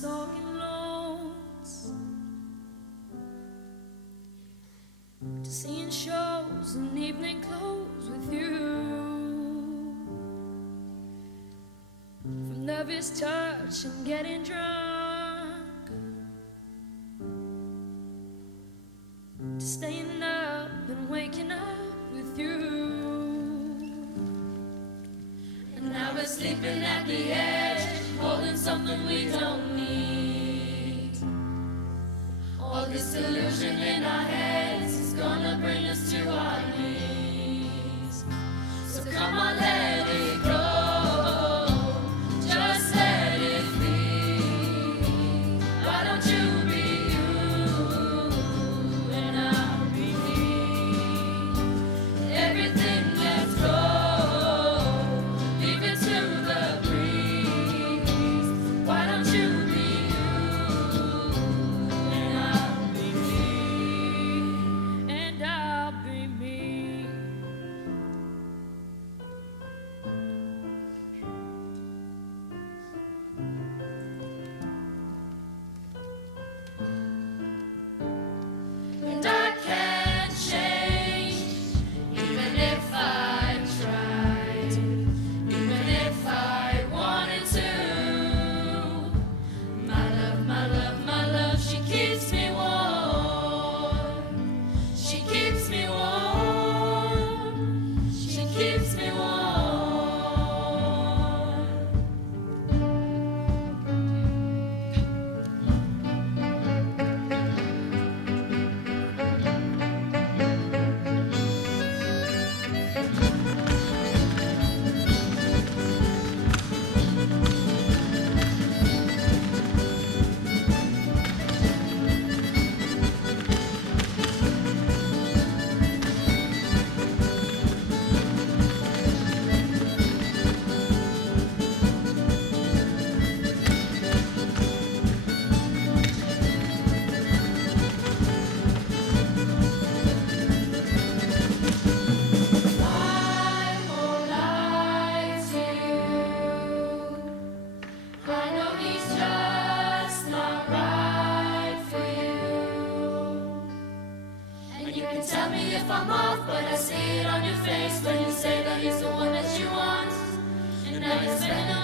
talking loads, to seeing shows and evening clothes with you, from nervous touch and getting drunk, to staying up and waking up with you. And now we're sleeping at the edge, holding something we don't need. All this illusion in our heads is gonna bring us to our knees. So come on, let it go, just let it be. Why don't you be you and I'll be me? Everything let's go, leave it to the breeze. Why don't you be you and I'll be me, and I'll be me. And I can't change, even if I tried, even if I wanted to. My love, my love, my love, she keeps me warm. She keeps me warm. She keeps me warm. I won't lie to you. I know he's just not right for you. And you can tell me if I'm off, but I see it on your face when you say that he's the one that you want. And now you're spending